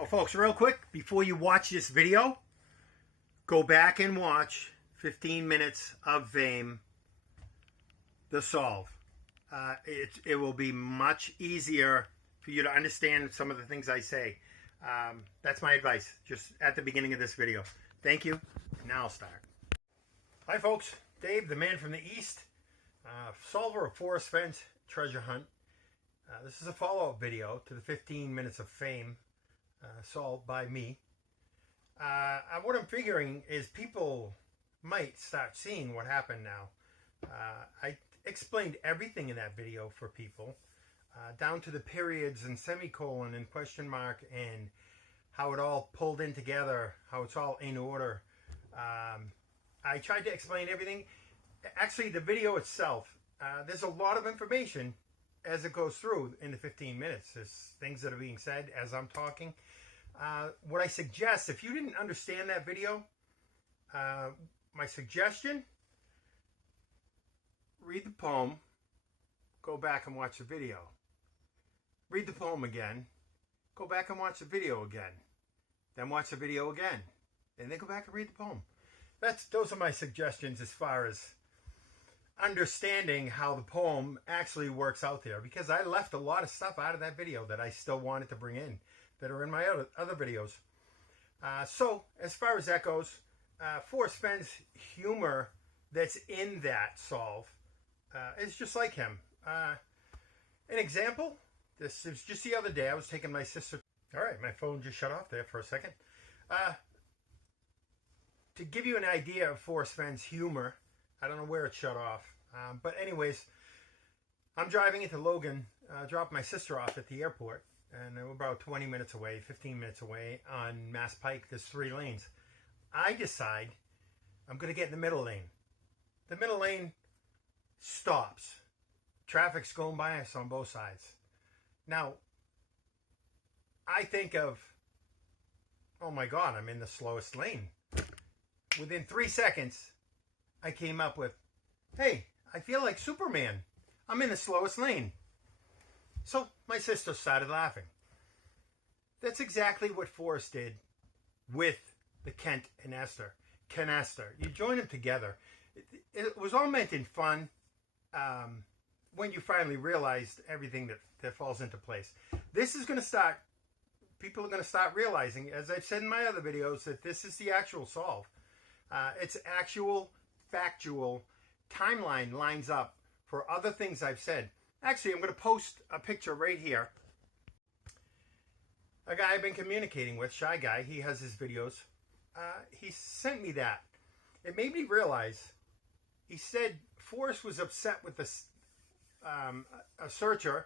Oh, folks, real quick, before you watch this video, go back and watch 15 minutes of Fame, the solve. It will be much easier for you to understand some of the things I say. That's my advice, just at the beginning of this video. Thank you. Now I'll start. Hi, folks. Dave, the man from the East, solver of Forrest Fenn's treasure hunt. This is a follow-up video to the 15 minutes of Fame solved by me. What I'm figuring is people might start seeing what happened now. I explained everything in that video for people, down to the periods and semicolon and question mark and how it all pulled in together, how it's all in order. I tried to explain everything. Actually, the video itself, there's a lot of information as it goes through in the 15 minutes. There's things that are being said as I'm talking. What I suggest, if you didn't understand that video, my suggestion, read the poem, go back and watch the video. Read the poem again, go back and watch the video again, then watch the video again, and then go back and read the poem. Those are my suggestions as far as understanding how the poem actually works out there, because I left a lot of stuff out of that video that I still wanted to bring in that are in my other videos. So as far as that goes, Forrest Fenn's humor that's in that solve is just like him. An example, this was just the other day. I was taking my sister. All right, my phone just shut off there for a second. To give you an idea of Forrest Fenn's humor, I don't know where it shut off. But anyways, I'm driving into Logan, dropped my sister off at the airport, and we're about 20 minutes away, 15 minutes away on Mass Pike. There's 3 lanes. I decide I'm going to get in the middle lane. The middle lane stops. Traffic's going by us on both sides. Now, I think of, oh my God, I'm in the slowest lane. Within 3 seconds, I came up with, hey, I feel like Superman. I'm in the slowest lane. So my sister started laughing. That's exactly what Forrest did with the Ken and Esther. You join them together. It was all meant in fun when you finally realized everything that falls into place. This is going to start, people are going to start realizing, as I've said in my other videos, that this is the actual solve. It's actual, factual, timeline lines up for other things I've said. Actually, I'm going to post a picture right here. A guy I've been communicating with, Shy Guy, he has his videos. He sent me that. It made me realize, he said Forrest was upset with a searcher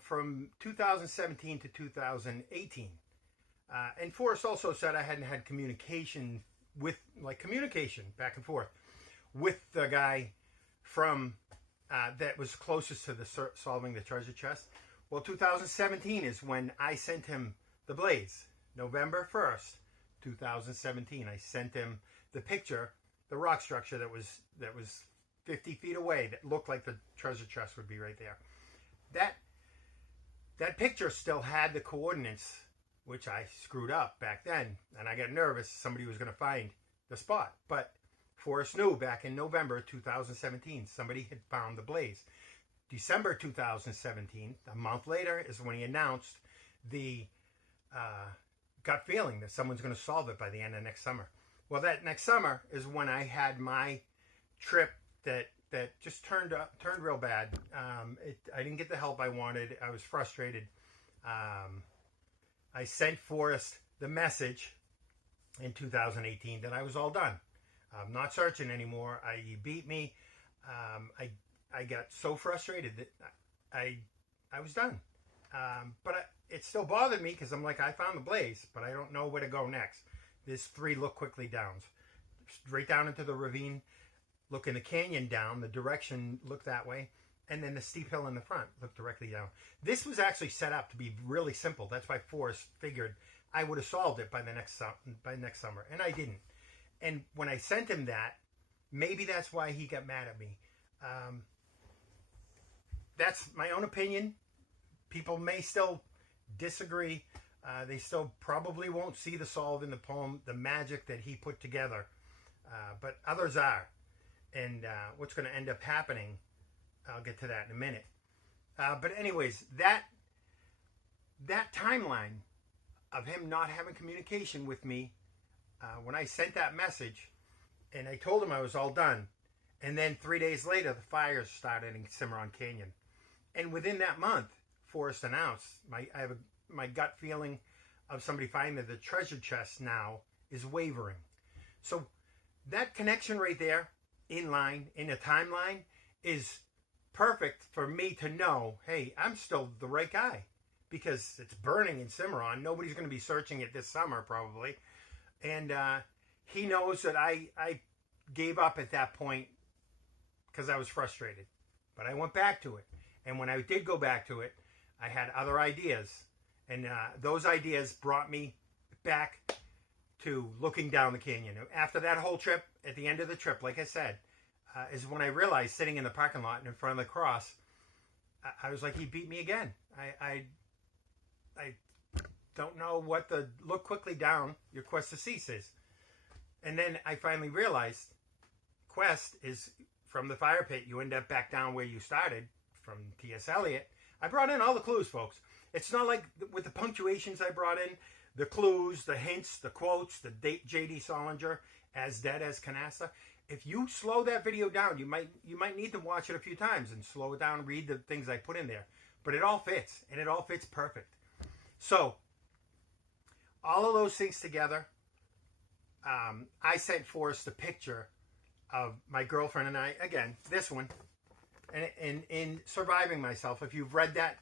from 2017 to 2018. And Forrest also said I hadn't had communication back and forth with the guy from that was closest to the solving the treasure chest. Well, 2017 is when I sent him the blades. November 1st, 2017. I sent him the picture, the rock structure that was 50 feet away that looked like the treasure chest would be right there. That picture still had the coordinates, which I screwed up back then, and I got nervous somebody was going to find the spot. But Forrest knew back in November 2017, somebody had found the blaze. December 2017, a month later, is when he announced the gut feeling that someone's going to solve it by the end of next summer. Well, that next summer is when I had my trip that just turned real bad. I didn't get the help I wanted. I was frustrated. I sent Forrest the message in 2018 that I was all done. I'm not searching anymore. He beat me. I got so frustrated that I was done. But it still bothered me because I'm like, I found the blaze, but I don't know where to go next. There's 3 look quickly downs. Straight down into the ravine, look in the canyon down, the direction looked that way, and then the steep hill in the front looked directly down. This was actually set up to be really simple. That's why Forrest figured I would have solved it by next summer, and I didn't. And when I sent him that, maybe that's why he got mad at me. That's my own opinion. People may still disagree. They still probably won't see the solve in the poem, the magic that he put together. But others are. And what's going to end up happening, I'll get to that in a minute. But anyways, that timeline of him not having communication with me, when I sent that message and I told him I was all done, and then 3 days later the fires started in Cimarron Canyon, and within that month Forrest announced, my gut feeling of somebody finding the treasure chest now is wavering. So that connection right there, in line, in a timeline, is perfect for me to know, hey, I'm still the right guy, because it's burning in Cimarron. Nobody's going to be searching it this summer probably, and he knows that I gave up at that point because I was frustrated, but I went back to it. And when I did go back to it, I had other ideas, and those ideas brought me back to looking down the canyon. After that whole trip, at the end of the trip, like I said, is when I realized, sitting in the parking lot in front of the cross, I was like, he beat me again. I don't know what the look quickly down, your quest to cease is. And then I finally realized, quest is from the fire pit, you end up back down where you started, from T.S. Eliot. I brought in all the clues, folks. It's not like with the punctuations I brought in, the clues, the hints, the quotes, the J.D. Solinger, as dead as Canasta. If you slow that video down, you might need to watch it a few times and slow it down and read the things I put in there. But it all fits, and it all fits perfect. So, all of those things together, I sent Forrest a picture of my girlfriend and I, again, this one, and in Surviving Myself. If you've read that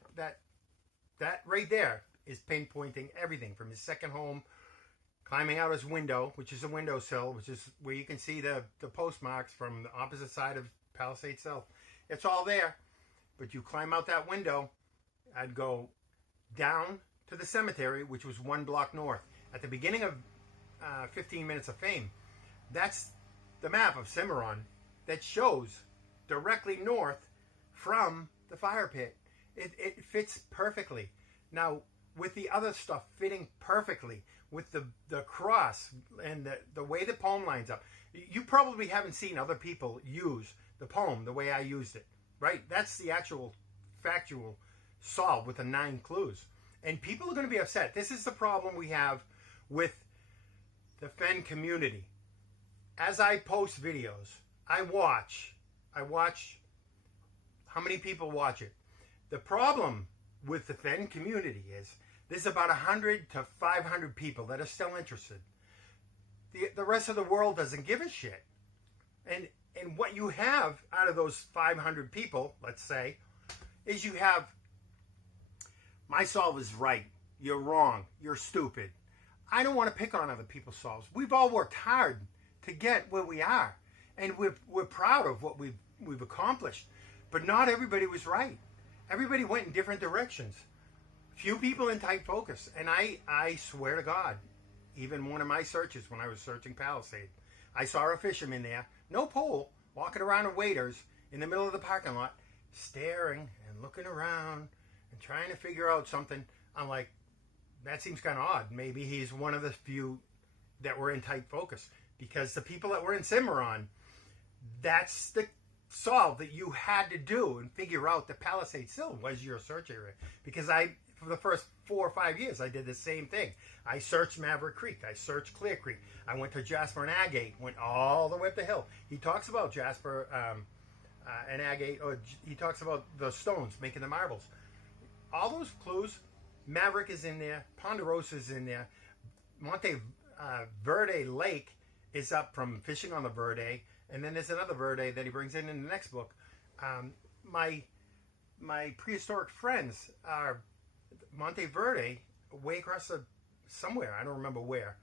right there is pinpointing everything from his second home, climbing out his window, which is a windowsill, which is where you can see the postmarks from the opposite side of Palisades Hill. It's all there, but you climb out that window. I'd go down to the cemetery, which was 1 block north. At the beginning of 15 Minutes of Fame, that's the map of Cimarron that shows directly north from the fire pit. It fits perfectly. Now, with the other stuff fitting perfectly, with the cross and the way the poem lines up, you probably haven't seen other people use the poem the way I used it, right? That's the actual factual solve with the 9 clues. And people are going to be upset. This is the problem we have with the Fenn community. As I post videos, I watch how many people watch it. The problem with the Fenn community is there's about 100 to 500 people that are still interested. The rest of the world doesn't give a shit. And what you have out of those 500 people, let's say, is you have, my solve is right, you're wrong, you're stupid. I don't want to pick on other people's solves. We've all worked hard to get where we are, and we're proud of what we've accomplished. But not everybody was right. Everybody went in different directions. Few people in tight focus. And I swear to God, even one of my searches when I was searching Palisade, I saw a fisherman there, no pole, walking around with waders in the middle of the parking lot, staring and looking around and trying to figure out something. I'm like, that seems kind of odd. Maybe he's one of the few that were in tight focus. Because the people that were in Cimarron, that's the solve that you had to do and figure out the Palisades Hill was your search area. Because for the first 4 or 5 years, I did the same thing. I searched Maverick Creek. I searched Clear Creek. I went to Jasper and Agate, went all the way up the hill. He talks about Jasper and Agate, or he talks about the stones, making the marbles. All those clues, Maverick is in there, Ponderosa is in there, Monte Verde Lake is up from fishing on the Verde, and then there's another Verde that he brings in the next book. My prehistoric friends are Monte Verde, way across somewhere, I don't remember where,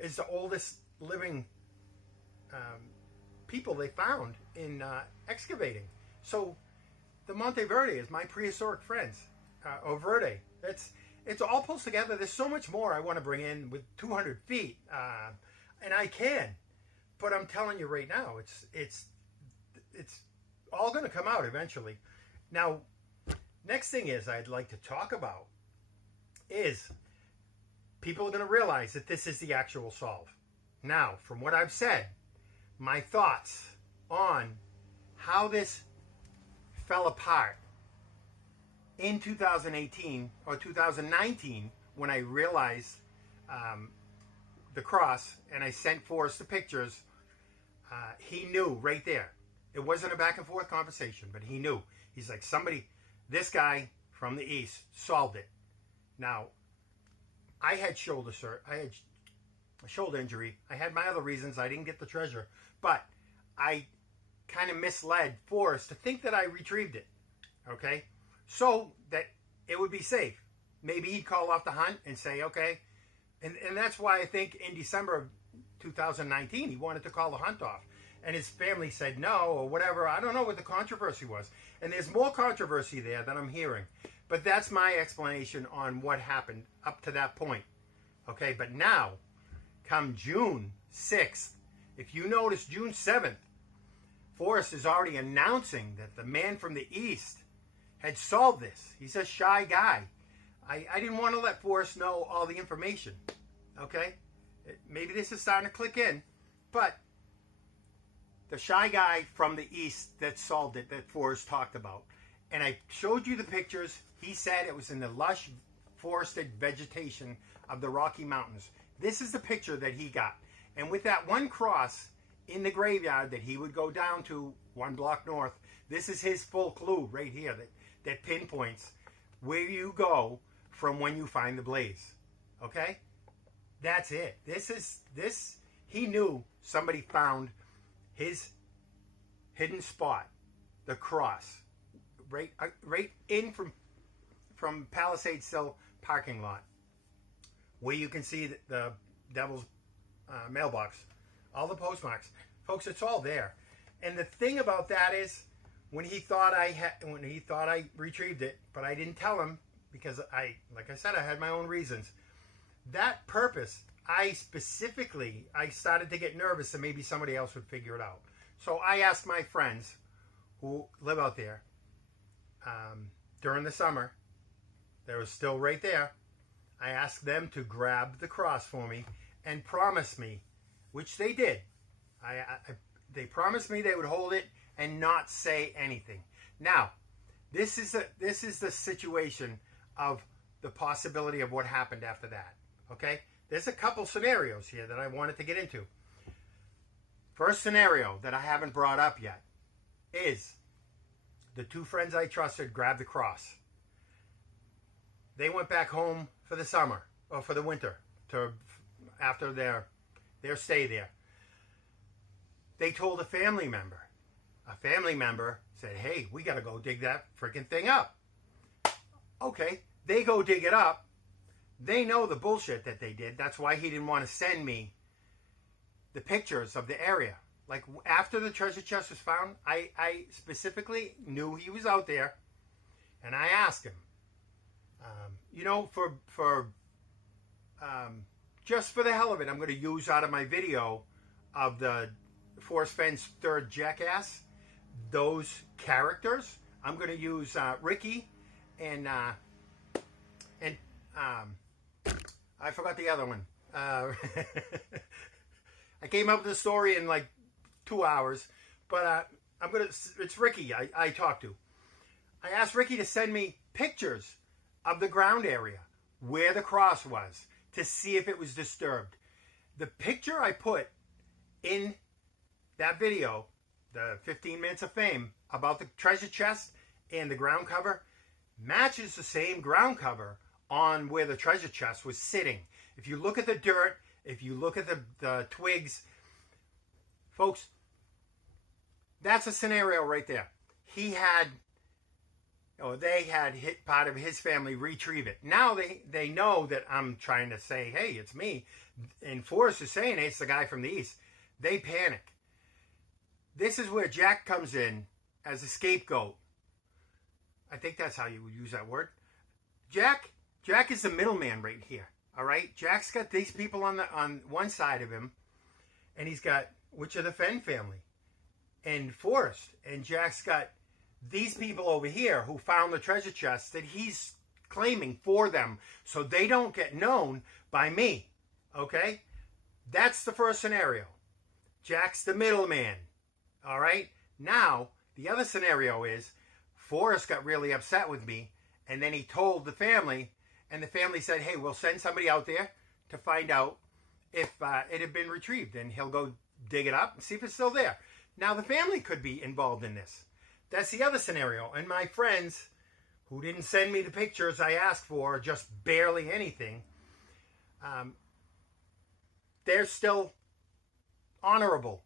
is the oldest living people they found in excavating. So the Monte Verde is my prehistoric friends, or Verde. It's all pulls together. There's so much more I want to bring in with 200 feet. And I can, but I'm telling you right now, it's all going to come out eventually. Now, next thing is I'd like to talk about is people are going to realize that this is the actual solve. Now, from what I've said, my thoughts on how this fell apart in 2018 or 2019 when I realized the cross and I sent Forrest the pictures, he knew right there. It wasn't a back and forth conversation, but he knew. He's like, this guy from the east solved it. Now, I had a shoulder injury. I had my other reasons. I didn't get the treasure, but I kind of misled Forrest to think that I retrieved it. Okay, so that it would be safe. Maybe he'd call off the hunt and say, okay, and that's why I think in December of 2019 he wanted to call the hunt off, and his family said no or whatever. I don't know what the controversy was, and there's more controversy there that I'm hearing, but that's my explanation on what happened up to that point. Okay, but now, come June 6th, if you notice, June 7th, Forrest is already announcing that the man from the east had solved this. He's a shy guy. I didn't want to let Forrest know all the information. Okay? Maybe this is starting to click in. But the shy guy from the east that solved it, that Forrest talked about. And I showed you the pictures. He said it was in the lush forested vegetation of the Rocky Mountains. This is the picture that he got. And with that one cross in the graveyard that he would go down to 1 block north, this is his full clue right here that pinpoints where you go from when you find the blaze. Okay? That's it. He knew somebody found his hidden spot, the cross, right in from Palisades Hill parking lot, where you can see the devil's mailbox, all the postmarks. Folks, it's all there. And the thing about that is, when he thought I retrieved it, but I didn't tell him because like I said, I had my own reasons. That purpose, I started to get nervous that maybe somebody else would figure it out. So I asked my friends who live out there during the summer. They were still right there. I asked them to grab the cross for me and promise me, which they did. They promised me they would hold it and not say anything. Now, this is the situation of the possibility of what happened after that. Okay? There's a couple scenarios here that I wanted to get into. First scenario that I haven't brought up yet is the two friends I trusted grabbed the cross. They went back home for the summer or for the winter after their stay there. They told a family member. A family member said, hey, we got to go dig that freaking thing up. Okay, they go dig it up. They know the bullshit that they did. That's why he didn't want to send me the pictures of the area. Like, after the treasure chest was found, I specifically knew he was out there, and I asked him, just for the hell of it, I'm going to use out of my video of the Forrest Fenn's third jackass, those characters. I'm going to use Ricky and I forgot the other one. I came up with the story in like 2 hours, but it's Ricky I talked to. I asked Ricky to send me pictures of the ground area where the cross was to see if it was disturbed. The picture I put in that video, the 15 minutes of fame about the treasure chest and the ground cover, matches the same ground cover on where the treasure chest was sitting. If you look at the dirt, if you look at the twigs, folks, that's a scenario right there. They had hit part of his family retrieve it. Now they know that I'm trying to say, hey, it's me. And Forrest is saying, hey, it's the guy from the east. They panic. This is where Jack comes in as a scapegoat. I think that's how you would use that word. Jack is the middleman right here. All right? Jack's got these people on one side of him, and he's got, which are the Fenn family, and Forrest. And Jack's got these people over here who found the treasure chest that he's claiming for them so they don't get known by me. Okay? That's the first scenario. Jack's the middleman. All right? Now, the other scenario is Forrest got really upset with me, and then he told the family, and the family said, hey, we'll send somebody out there to find out if it had been retrieved, and he'll go dig it up and see if it's still there. Now, the family could be involved in this. That's the other scenario. And my friends who didn't send me the pictures I asked for, just barely anything, they're still honorable.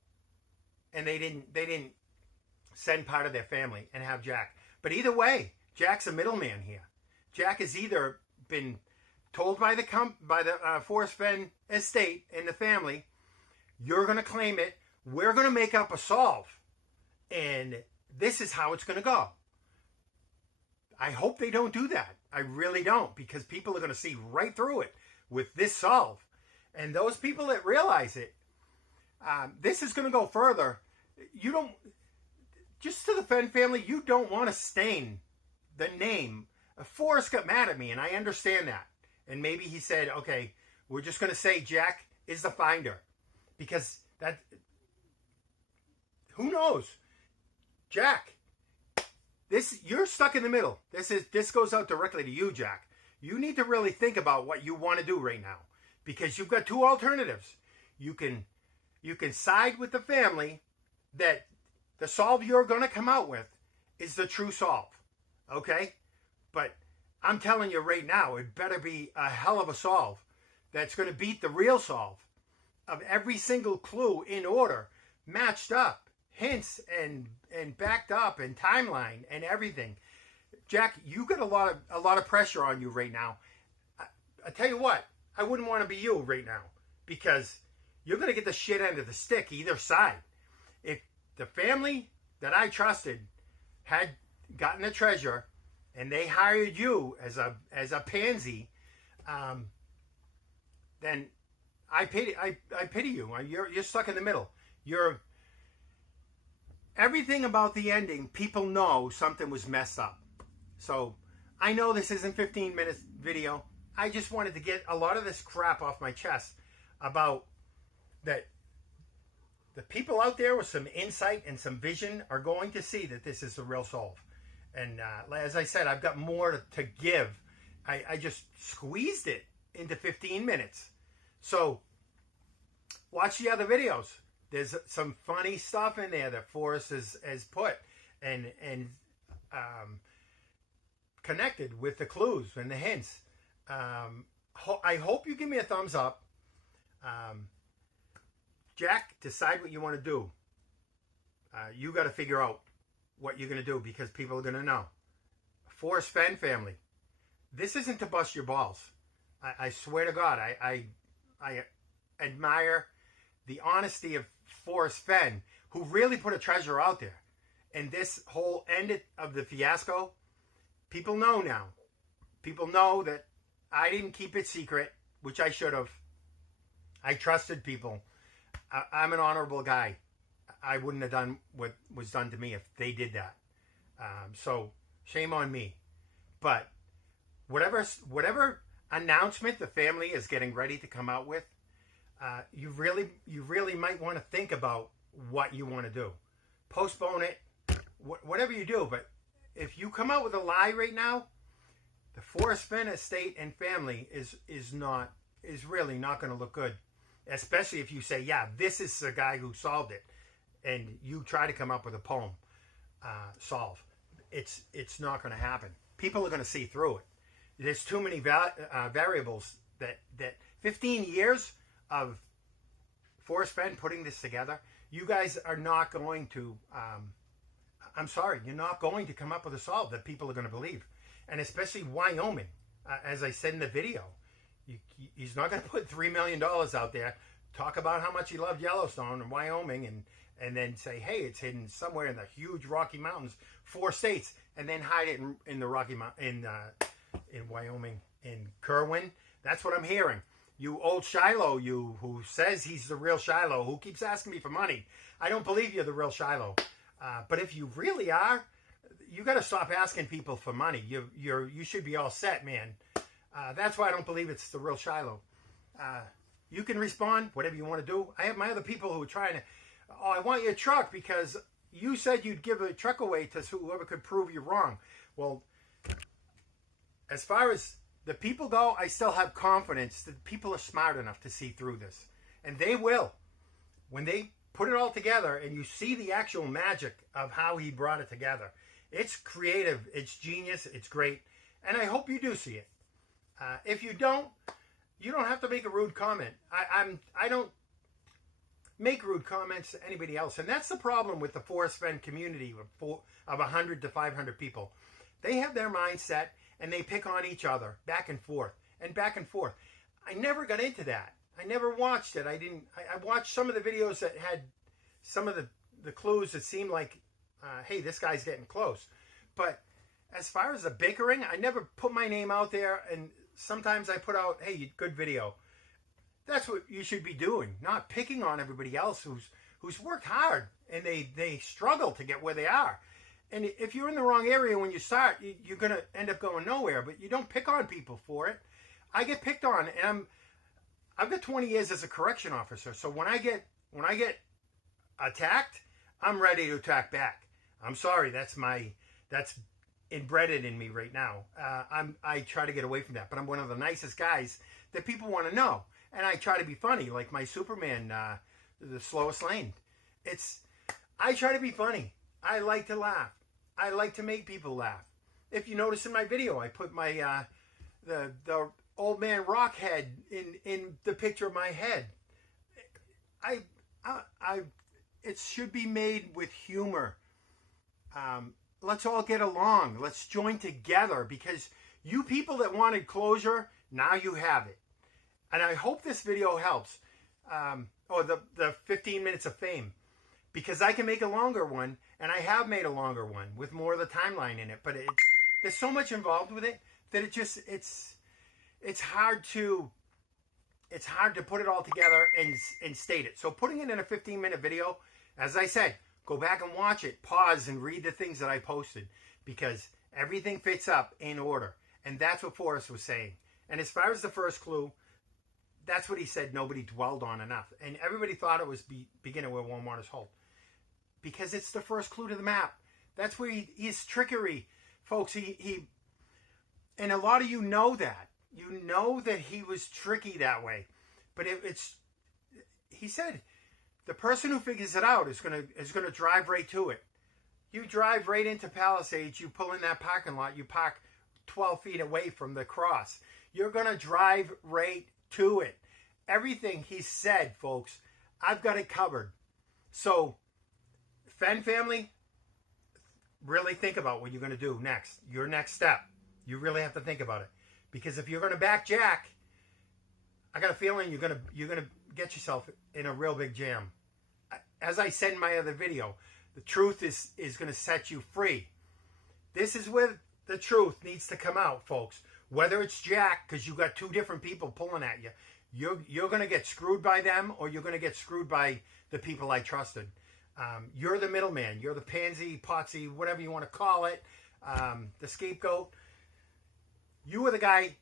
And they didn't send part of their family and have Jack. But either way, Jack's a middleman here. Jack has either been told by the Forrest Fenn estate and the family, you're going to claim it, we're going to make up a solve, and this is how it's going to go. I hope they don't do that. I really don't, because people are going to see right through it with this solve. And those people that realize it, this is going to go further. You don't, just to the Fenn family, you don't want to stain the name. Forrest got mad at me, and I understand that. And maybe he said, okay, we're just going to say Jack is the finder. Because that, who knows? Jack, you're stuck in the middle. This goes out directly to you, Jack. You need to really think about what you want to do right now. Because you've got two alternatives. You can side with the family that the solve you're going to come out with is the true solve. Okay? But I'm telling you right now, it better be a hell of a solve that's going to beat the real solve of every single clue in order, matched up, hints and backed up, and timeline and everything. Jack, you got a lot of pressure on you right now. I tell you what, I wouldn't want to be you right now, because you're going to get the shit end of the stick either side. If the family that I trusted had gotten the treasure and they hired you as a pansy, then I pity you. You're stuck in the middle. Everything about the ending, people know something was messed up. So I know this isn't 15 minutes video. I just wanted to get a lot of this crap off my chest about that. The people out there with some insight and some vision are going to see that this is the real solve. And as I said, I've got more to give. I just squeezed it into 15 minutes. So watch the other videos. There's some funny stuff in there that Forrest has put and connected with the clues and the hints. I hope you give me a thumbs up. Jack, decide what you want to do. You got to figure out what you're going to do, because people are going to know. Forrest Fenn family, this isn't to bust your balls. I swear to God, I admire the honesty of Forrest Fenn, who really put a treasure out there. And this whole end of the fiasco, people know now. People know that I didn't keep it secret, which I should have. I trusted people. I'm an honorable guy. I wouldn't have done what was done to me if they did that. So shame on me. But whatever announcement the family is getting ready to come out with, you really might want to think about what you want to do. Postpone it, whatever you do. But if you come out with a lie right now, the Forrest Fenn estate and family is really not going to look good. Especially if you say, yeah, this is the guy who solved it, and you try to come up with a poem solve. It's not going to happen. People are going to see through it. There's too many variables that 15 years of Forrest Fenn putting this together, you guys are not going to, I'm sorry, you're not going to come up with a solve that people are going to believe. And especially Wyoming, as I said in the video, he's not going to put $3 million out there, talk about how much he loved Yellowstone and Wyoming, and then say, hey, it's hidden somewhere in the huge Rocky Mountains, 4 states, and then hide it in the Rocky Mountain, in Wyoming, in Kerwin. That's what I'm hearing. You old Shiloh, you who says he's the real Shiloh, who keeps asking me for money. I don't believe you're the real Shiloh. But if you really are, you got to stop asking people for money. You should be all set, man. That's why I don't believe it's the real Shiloh. You can respond, whatever you want to do. I have my other people who are trying to, oh, I want your truck because you said you'd give a truck away to whoever could prove you wrong. Well, as far as the people go, I still have confidence that people are smart enough to see through this. And they will. When they put it all together and you see the actual magic of how he brought it together, it's creative, it's genius, it's great. And I hope you do see it. If you don't, you don't have to make a rude comment. I don't make rude comments to anybody else. And that's the problem with the Forrest Fenn community of 100 to 500 people. They have their mindset and they pick on each other back and forth and back and forth. I never got into that. I never watched it. I watched some of the videos that had some of the clues that seemed like, hey, this guy's getting close. But as far as the bickering, I never put my name out there. And sometimes I put out, hey, good video. That's what you should be doing, not picking on everybody else who's worked hard and they struggle to get where they are. And if you're in the wrong area when you start, you're going to end up going nowhere. But you don't pick on people for it. I get picked on, and I've got 20 years as a correction officer. So when I get attacked, I'm ready to attack back. I'm sorry, that's inbred in me right now. I try to get away from that, but I'm one of the nicest guys that people want to know. And I try to be funny, like my Superman, the slowest lane. I try to be funny. I like to laugh. I like to make people laugh. If you notice in my video, I put my the old man rock head in the picture of my head. It should be made with humor. Let's all get along. Let's join together, because you people that wanted closure, now you have it. And I hope this video helps. The 15 minutes of fame, because I can make a longer one, and I have made a longer one with more of the timeline in it. But there's so much involved with it that it's hard to put it all together and state it. So putting it in a 15-minute video, as I said, go back and watch it, pause and read the things that I posted, because everything fits up in order. And that's what Forrest was saying. And as far as the first clue, that's what he said nobody dwelled on enough. And everybody thought it was beginning where one waters hold, because it's the first clue to the map. That's where his trickery, folks. And a lot of you know that. You know that he was tricky that way. But he said, the person who figures it out is gonna drive right to it. You drive right into Palisades, you pull in that parking lot, you park 12 feet away from the cross. You're gonna drive right to it. Everything he said, folks, I've got it covered. So, Fenn family, really think about what you're gonna do next. Your next step. You really have to think about it. Because if you're gonna back Jack, I got a feeling you're gonna get yourself in a real big jam. As I said in my other video, the truth is going to set you free. This is where the truth needs to come out, folks. Whether it's Jack, because you got two different people pulling at you, you're going to get screwed by them, or you're going to get screwed by the people I trusted. You're the middleman. You're the pansy, potsy, whatever you want to call it, the scapegoat. You were the guy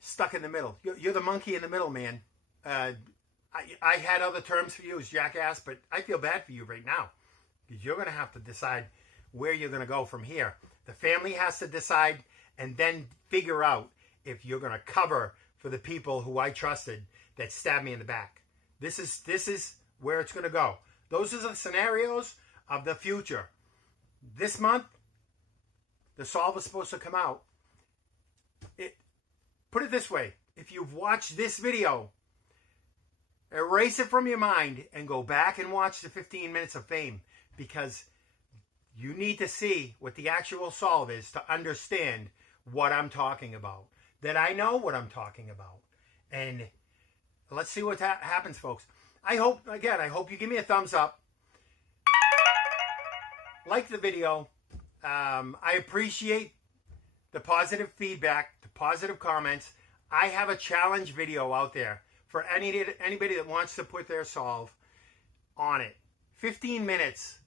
stuck in the middle. You're the monkey in the middle, man. I had other terms for you as jackass, but I feel bad for you right now, because you're going to have to decide where you're going to go from here. The family has to decide and then figure out if you're going to cover for the people who I trusted that stabbed me in the back. This is where it's going to go. Those are the scenarios of the future. This month, the solve is supposed to come out. Put it this way. If you've watched this video, erase it from your mind and go back and watch the 15 minutes of fame, because you need to see what the actual solve is to understand what I'm talking about. That I know what I'm talking about. And let's see what happens, folks. I hope you give me a thumbs up. Like the video. I appreciate the positive feedback, the positive comments. I have a challenge video out there for anybody that wants to put their solve on it. 15 minutes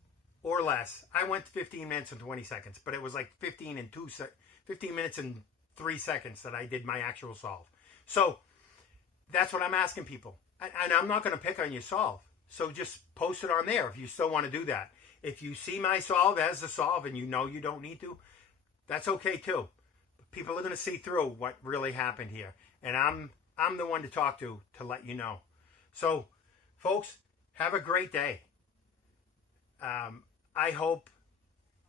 or less. I went 15 minutes and 20 seconds, but it was like 15 minutes and 3 seconds that I did my actual solve. So that's what I'm asking people. And I'm not going to pick on your solve. So just post it on there if you still want to do that. If you see my solve as a solve and you know you don't need to, that's okay too. People are going to see through what really happened here. And I'm the one to talk to let you know. So, folks, have a great day. I hope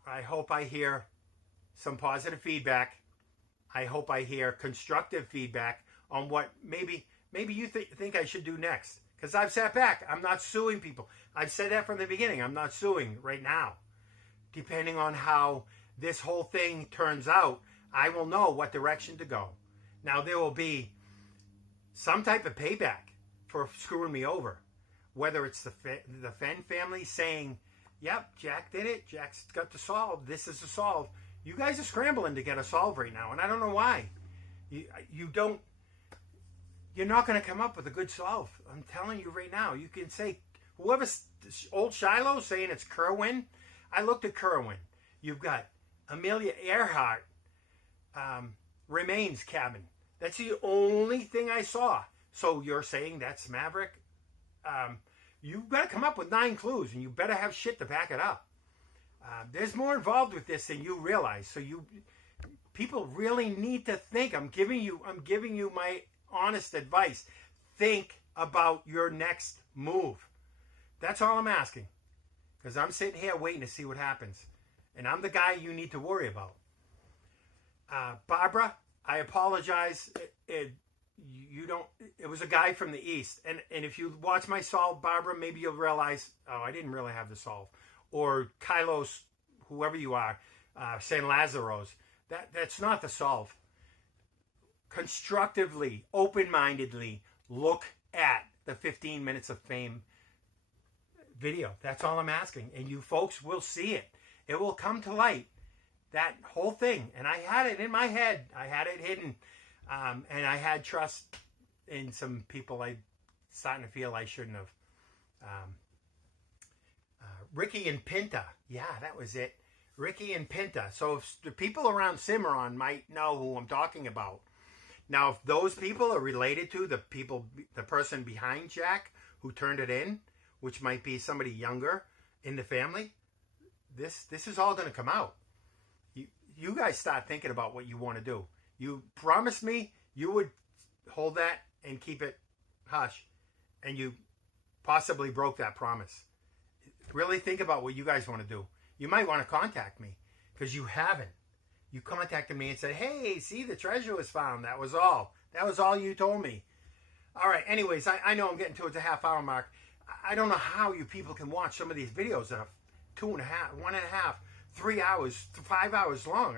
I hear some positive feedback. I hope I hear constructive feedback on what maybe you think I should do next. Because I've sat back. I'm not suing people. I've said that from the beginning. I'm not suing right now. Depending on how this whole thing turns out, I will know what direction to go. Now, there will be some type of payback for screwing me over. Whether it's the Fenn family saying, yep, Jack did it. Jack's got the solve. This is the solve. You guys are scrambling to get a solve right now, and I don't know why. You're not going to come up with a good solve. I'm telling you right now. You can say, whoever's old Shiloh saying it's Kerwin. I looked at Kerwin. You've got Amelia Earhart remains cabin. That's the only thing I saw. So you're saying that's Maverick? You've got to come up with 9 clues, and you better have shit to back it up. There's more involved with this than you realize. So people really need to think. I'm giving you my honest advice. Think about your next move. That's all I'm asking. Because I'm sitting here waiting to see what happens. And I'm the guy you need to worry about. Barbara, I apologize. It was a guy from the East. And if you watch my solve, Barbara, maybe you'll realize, oh, I didn't really have the solve. Or Kylos, whoever you are, San Lazaro's. That's not the solve. Constructively, open-mindedly look at the 15 minutes of fame video. That's all I'm asking. And you folks will see it. It will come to light. That whole thing. And I had it in my head. I had it hidden. And I had trust in some people I starting to feel I shouldn't have. Ricky and Pinta. Yeah, that was it. Ricky and Pinta. So if the people around Cimarron might know who I'm talking about. Now, if those people are related to the person behind Jack who turned it in, which might be somebody younger in the family, this is all going to come out. You guys start thinking about what you want to do. You promised me you would hold that and keep it hush, and you possibly broke that promise. Really think about what you guys want to do. You might want to contact me because you haven't. You contacted me and said, hey, see, the treasure was found. That was all. That was all you told me. All right. Anyways, I know I'm getting towards the half-hour mark. I don't know how you people can watch some of these videos that are 2.5, 1.5, 3 hours, 5 hours long.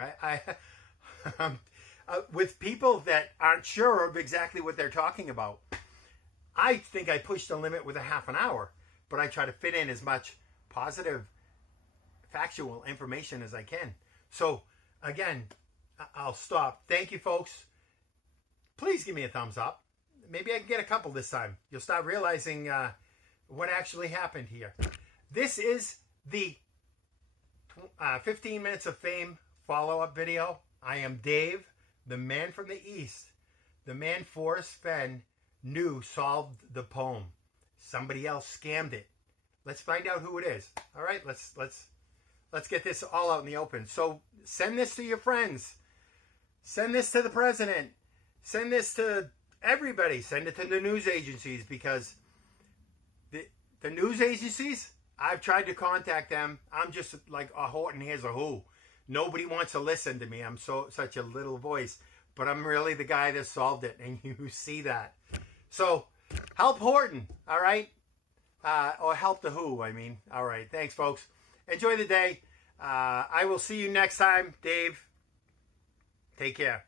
With people that aren't sure of exactly what they're talking about. I think I pushed the limit with a half an hour, but I try to fit in as much positive, factual information as I can. So, again, I'll stop. Thank you, folks. Please give me a thumbs up. Maybe I can get a couple this time. You'll start realizing what actually happened here. This is the 15 minutes of fame follow-up video. I am Dave, the man from the East. The man Forrest Fenn knew solved the poem. Somebody else scammed it. Let's find out who it is. All right, let's get this all out in the open. So send this to your friends. Send this to the president. Send this to everybody. Send it to the news agencies, because the news agencies, I've tried to contact them. I'm just like a Horton Hears a Who. Nobody wants to listen to me. I'm such a little voice, but I'm really the guy that solved it, and you see that. So help Horton, all right? Or help the Who, I mean. All right, thanks, folks. Enjoy the day. I will see you next time. Dave, take care.